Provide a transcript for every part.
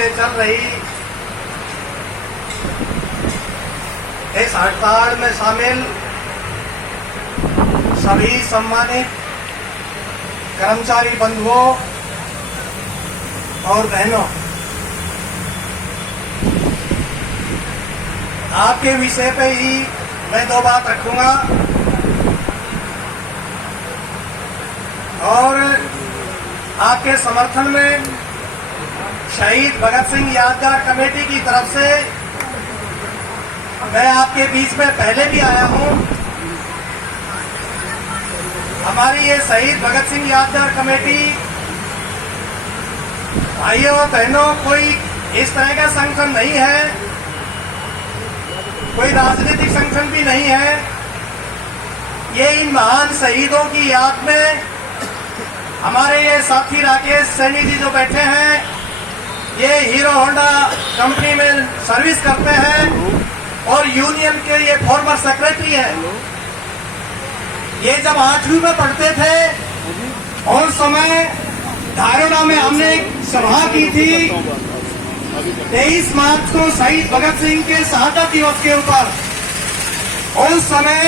से चल रही इस हड़ताल में शामिल सभी सम्मानित कर्मचारी बंधुओं और बहनों, आपके विषय पे ही मैं दो बात रखूंगा और आपके समर्थन में शहीद भगत सिंह यादगार कमेटी की तरफ से मैं आपके बीच में पहले भी आया हूं। हमारी ये शहीद भगत सिंह यादगार कमेटी भाइयों बहनों कोई इस तरह का संगठन नहीं है, कोई राजनीतिक संगठन भी नहीं है। ये इन महान शहीदों की याद में हमारे ये साथी राकेश सैनी जी जो बैठे हैं, ये हीरो होंडा कंपनी में सर्विस करते हैं और यूनियन के ये फॉर्मर सेक्रेटरी है। ये जब 8वीं में पढ़ते थे और समय धारोड़ा में हमने एक सभा की थी 23 मार्च को शहीद भगत सिंह के शहादत दिवस के ऊपर। उस समय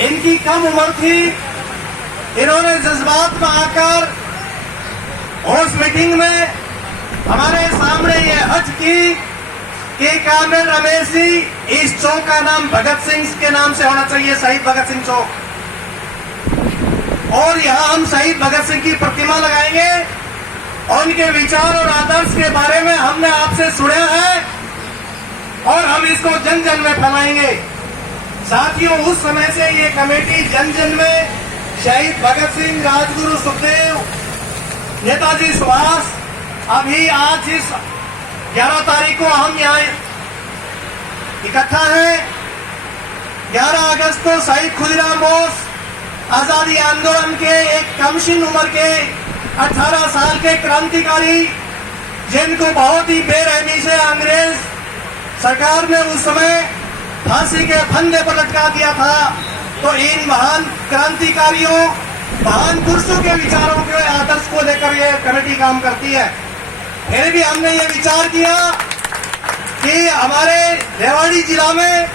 इनकी कम उम्र थी, इन्होंने जज्बात में आकर उस मीटिंग में हमारे सामने ये हज की कि कामिल रमेश जी, इस चौक का नाम भगत सिंह के नाम से होना चाहिए, शहीद भगत सिंह चौक, और यहाँ हम शहीद भगत सिंह की प्रतिमा लगाएंगे और उनके विचार और आदर्श के बारे में हमने आपसे सुना है और हम इसको जन जन में फैलाएंगे। साथियों, उस समय से ये कमेटी जन जन में शहीद भगत सिंह, राजगुरु सुखदेव, नेताजी सुभाष, अभी आज इस 11 तारीख को हम यहाँ इकट्ठा हैं। 11 अगस्त को शहीद खुदीराम बोस आजादी आंदोलन के एक कमसिन उम्र के 18 साल के क्रांतिकारी, जिनको बहुत ही बेरहमी से अंग्रेज सरकार ने उस समय फांसी के फंदे पर लटका दिया था। तो इन महान क्रांतिकारियों, महान पुरुषों के विचारों के आदर्श को लेकर ये कमेटी काम करती है। फिर भी हमने ये विचार किया कि हमारे रेवाड़ी जिला में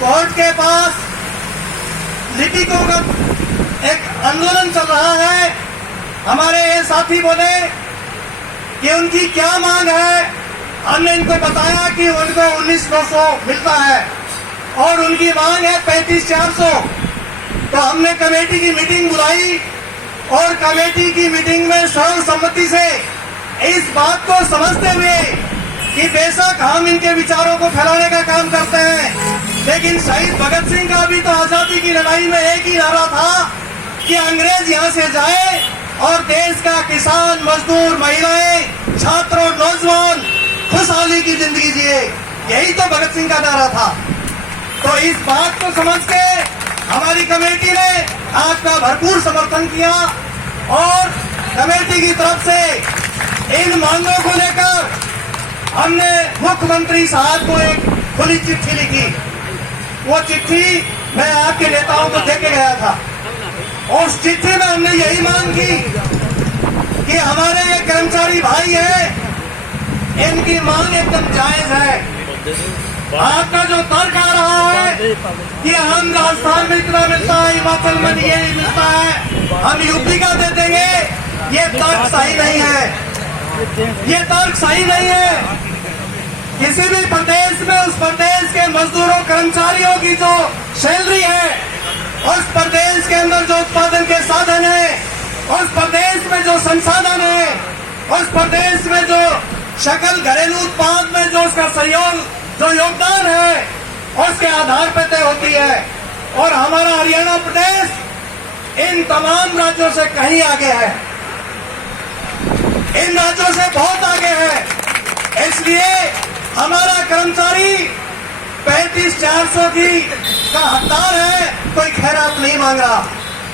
कोर्ट के पास लिटिकों का एक आंदोलन चल रहा है। हमारे ये साथी बोले कि उनकी क्या मांग है। हमने इनको बताया कि उनको 19,900 मिलता है और उनकी मांग है 35,400। तो हमने कमेटी की मीटिंग बुलाई और कमेटी की मीटिंग में सर्वसम्मति से इस बात को समझते हुए कि बेशक हम इनके विचारों को फैलाने का काम करते हैं, लेकिन शहीद भगत सिंह का भी तो आजादी की लड़ाई में एक ही नारा था कि अंग्रेज यहाँ से जाए और देश का किसान, मजदूर, महिलाएं, छात्र और नौजवान खुशहाली की जिंदगी जिए। यही तो भगत सिंह का नारा था। तो इस बात को समझ के हमारी कमेटी ने आपका भरपूर समर्थन किया और कमेटी की तरफ से इन मांगों को लेकर हमने मुख्यमंत्री साहब को एक खुली चिट्ठी लिखी। वो चिट्ठी मैं आपके नेताओं को देके गया था। उस चिट्ठी में हमने यही मांग की कि हमारे ये कर्मचारी भाई हैं, इनकी मांग एकदम जायज है। आपका जो तर्क आ रहा है कि हम राजस्थान में इतना मिलता है, हिमाचल में ये मिलता है, हम यूपी का दे देंगे, ये तर्क सही नहीं है। ये तर्क सही नहीं है। किसी भी प्रदेश में उस प्रदेश के मजदूरों, कर्मचारियों की जो सैलरी है, उस प्रदेश के अंदर जो उत्पादन के साधन है, उस प्रदेश में जो संसाधन है, उस प्रदेश में जो सकल घरेलू उत्पाद में जो उसका सहयोग, जो योगदान है, उसके आधार पर तय होती है। और हमारा हरियाणा प्रदेश इन तमाम राज्यों से कहीं आगे है, इन राज्यों से बहुत आगे है। इसलिए हमारा कर्मचारी 35,400 का हकदार है, कोई खैरात नहीं मांग रहा।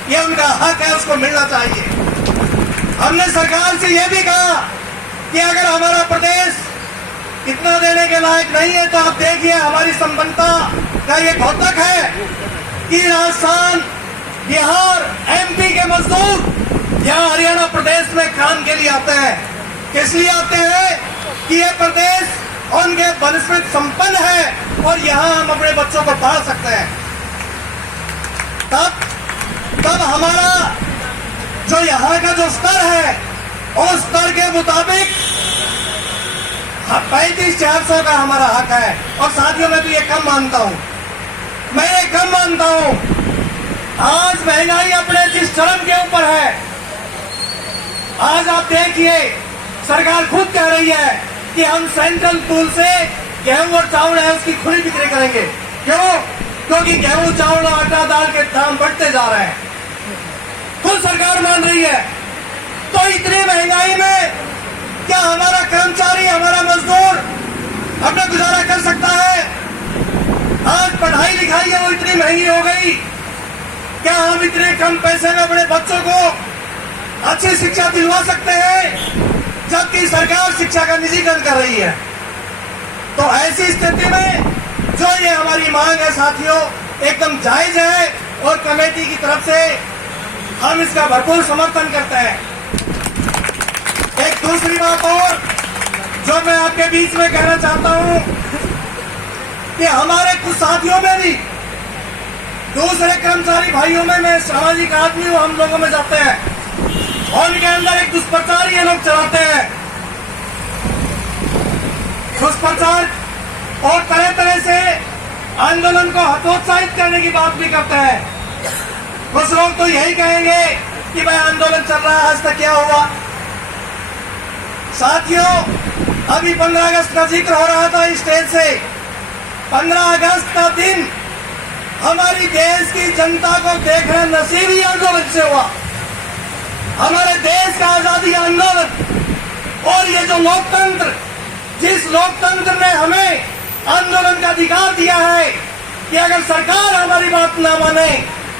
ये उनका हक है, उसको मिलना चाहिए। हमने सरकार से यह भी कहा कि अगर हमारा प्रदेश इतना देने के लायक नहीं है तो आप देखिए हमारी संपन्नता का ये घोतक है कि राजस्थान, बिहार, एमपी के मजदूर यहाँ हरियाणा प्रदेश में काम के लिए आते हैं। किस लिए आते हैं कि ये प्रदेश उनके बनस्पत संपन्न है और यहां हम अपने बच्चों को पढ़ा सकते हैं। तब हमारा जो यहाँ का जो स्तर है उस स्तर के मुताबिक 35-400 का हमारा हक है। और साथियों मैं तो ये कम मानता हूं, मैं ये कम मानता हूं। आज महंगाई अपने जिस चरम के ऊपर है, आज आप देखिए सरकार खुद कह रही है कि हम सेंट्रल पूल से गेहूं और चावल है उसकी खुली बिक्री करेंगे। क्यों? क्योंकि गेहूं चावल और आटा दाल के दाम बढ़ते जा रहे हैं, खुद सरकार मान रही है। तो इतनी महंगाई में क्या हमारा कर्मचारी, हमारा मजदूर अपना गुजारा कर सकता है? आज पढ़ाई लिखाई है वो इतनी महंगी हो गई, क्या हम इतने कम पैसे में अपने बच्चों को अच्छी शिक्षा दिलवा सकते हैं जबकि सरकार शिक्षा का निजीकरण कर रही है? तो ऐसी स्थिति में जो ये हमारी मांग है साथियों एकदम जायज है और कमेटी की तरफ से हम इसका भरपूर समर्थन करते हैं। एक दूसरी बात और जो मैं आपके बीच में कहना चाहता हूं कि हमारे कुछ साथियों में भी, दूसरे कर्मचारी भाइयों में, मैं सामाजिक आदमी हूं, हम लोगों में जाते हैं और उनके अंदर एक दुष्प्रचार ये लोग चलाते हैं। दुष्प्रचार और तरह तरह से आंदोलन को हतोत्साहित करने की बात भी करते हैं। कुछ लोग तो यही कहेंगे कि भाई आंदोलन चल रहा है, आज तक क्या हुआ? साथियों अभी 15 अगस्त का जिक्र हो रहा था इस स्टेज से। 15 अगस्त का दिन हमारी देश की जनता को देखना नसीब ही आंदोलन से हुआ। हमारे देश का आजादी आंदोलन और ये जो लोकतंत्र, जिस लोकतंत्र ने हमें आंदोलन का अधिकार दिया है कि अगर सरकार हमारी बात ना माने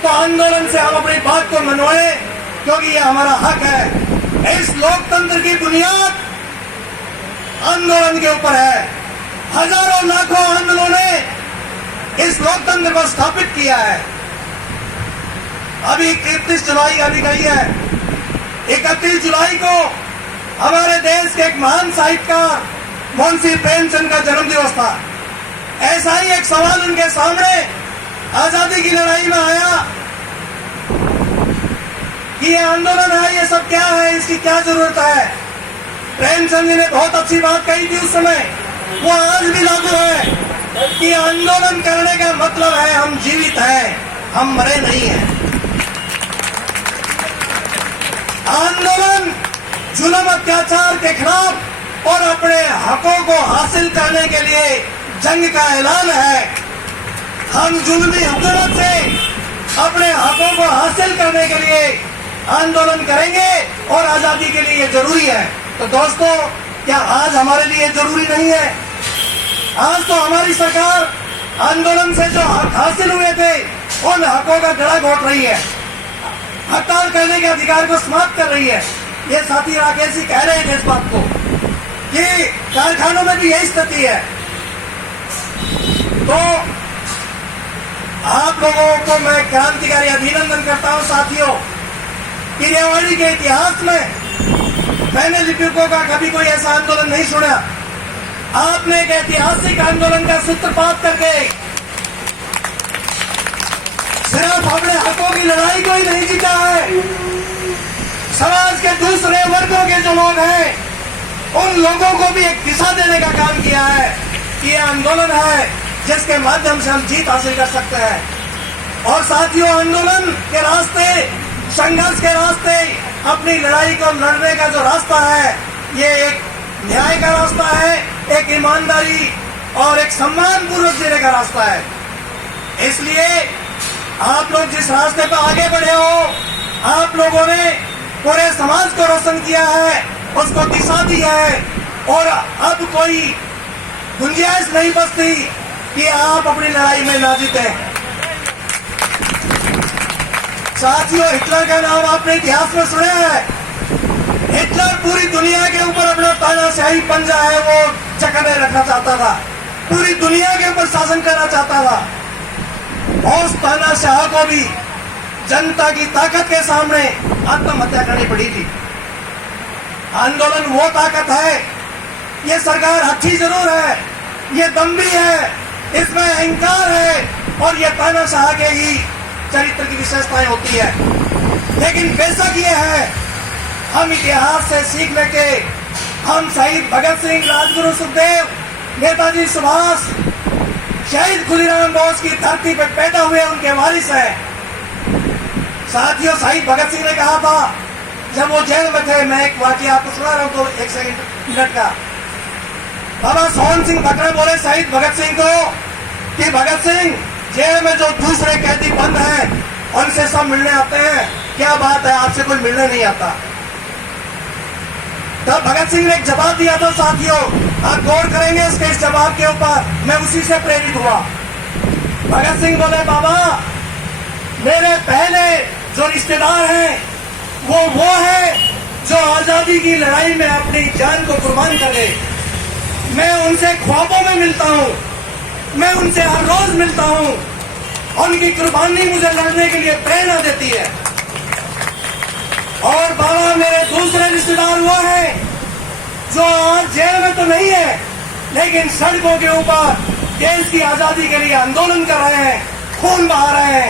तो आंदोलन से हम अपनी बात को मनवाएं, क्योंकि ये हमारा हक है। इस लोकतंत्र की बुनियाद आंदोलन के ऊपर है। हजारों लाखों आंदोलनों ने इस लोकतंत्र को स्थापित किया है। अभी 31 जुलाई अभी गई है, 31 जुलाई को हमारे देश के एक महान साहित्यकार मुंशी प्रेमचंद का जन्म दिवस था। ऐसा ही एक सवाल उनके सामने आजादी की लड़ाई में आया कि ये आंदोलन है, ये सब क्या है, इसकी क्या जरूरत है? प्रेमचंद जी ने बहुत अच्छी बात कही थी उस समय, वो आज भी लागू है कि आंदोलन करने का मतलब है हम जीवित हैं, हम मरे नहीं हैं। आंदोलन जुल्म अत्याचार के खिलाफ और अपने हकों को हासिल करने के लिए जंग का ऐलान है। हम जुल्मी हुकूमत से अपने हकों को हासिल करने के लिए आंदोलन करेंगे और आजादी के लिए ये जरूरी है। तो दोस्तों क्या आज हमारे लिए जरूरी नहीं है? आज तो हमारी सरकार आंदोलन से जो हक हासिल हुए थे उन हकों का गला घोट रही है, हड़ताल करने के अधिकार को समाप्त कर रही है। ये साथी राकेश जी कह रहे हैं इस बात को कि कारखानों में भी यही स्थिति है। तो आप लोगों को मैं क्रांतिकारी अभिनंदन करता हूं साथियों कि रेवाड़ी के इतिहास में मैंने लिपिकों का कभी कोई ऐसा आंदोलन नहीं सुना। आपने एक ऐतिहासिक आंदोलन का सूत्रपात करके सिर्फ अपने हकों की लड़ाई को ही नहीं जीता है, समाज के दूसरे वर्गों के जो लोग हैं उन लोगों को भी एक दिशा देने का काम किया है कि ये आंदोलन है जिसके माध्यम से हम जीत हासिल कर सकते हैं। और साथियों आंदोलन के रास्ते, संघर्ष के रास्ते, अपनी लड़ाई को लड़ने का जो रास्ता है ये एक न्याय का रास्ता है, एक ईमानदारी और एक सम्मान पूर्वक जीने का रास्ता है। इसलिए आप लोग जिस रास्ते पर आगे बढ़े हो, आप लोगों ने पूरे समाज को रोशन किया है, उसको दिशा दी है और अब कोई गुंजाइश नहीं बचती कि आप अपनी लड़ाई में ना जीते। साथियों हिटलर का नाम आपने इतिहास में सुना है। हिटलर पूरी दुनिया के ऊपर अपना तानाशाही पंजा है वो जकड़े रखना चाहता था, पूरी दुनिया के ऊपर शासन करना चाहता था। उस तानाशाह को भी जनता की ताकत के सामने आत्महत्या करनी पड़ी थी। आंदोलन वो ताकत है, ये सरकार अच्छी जरूर है, ये दम भी है, इसमें अहंकार है और ये तानाशाह के ही चरित्र की विशेषताएं होती है। लेकिन बेशक ये है, हम इतिहास से सीख लेके हम शहीद भगत सिंह, राजगुरु सुखदेव, नेताजी सुभाष, शहीद खुदीराम बोस की धरती पे पैदा हुए उनके वारिस हैं। साथियों, शहीद भगत सिंह ने कहा था जब वो जेल में थे, मैं एक वाकया आपको सुना रहा हूं तो एक मिनट का। बाबा सोहन सिंह भकरा बोले शहीद भगत सिंह को कि भगत सिंह, जेल में जो दूसरे कैदी बंद हैं उनसे सब मिलने आते हैं, क्या बात है आपसे कोई मिलने नहीं आता? तब भगत सिंह ने एक जवाब दिया था। साथियों, आप गौर करेंगे इसके इस जवाब के ऊपर, मैं उसी से प्रेरित हुआ। भगत सिंह बोले बाबा, मेरे पहले जो रिश्तेदार हैं वो है जो आजादी की लड़ाई में अपनी जान को कुर्बान करे। मैं उनसे ख्वाबों में मिलता हूं, मैं उनसे हर रोज मिलता हूं और उनकी कुर्बानी मुझे लड़ने के लिए प्रेरणा देती है। और बाबा, मेरे दूसरे रिश्तेदार वो हैं जो आज जेल में तो नहीं है लेकिन सड़कों के ऊपर देश की आजादी के लिए आंदोलन कर रहे हैं, खून बहा रहे हैं।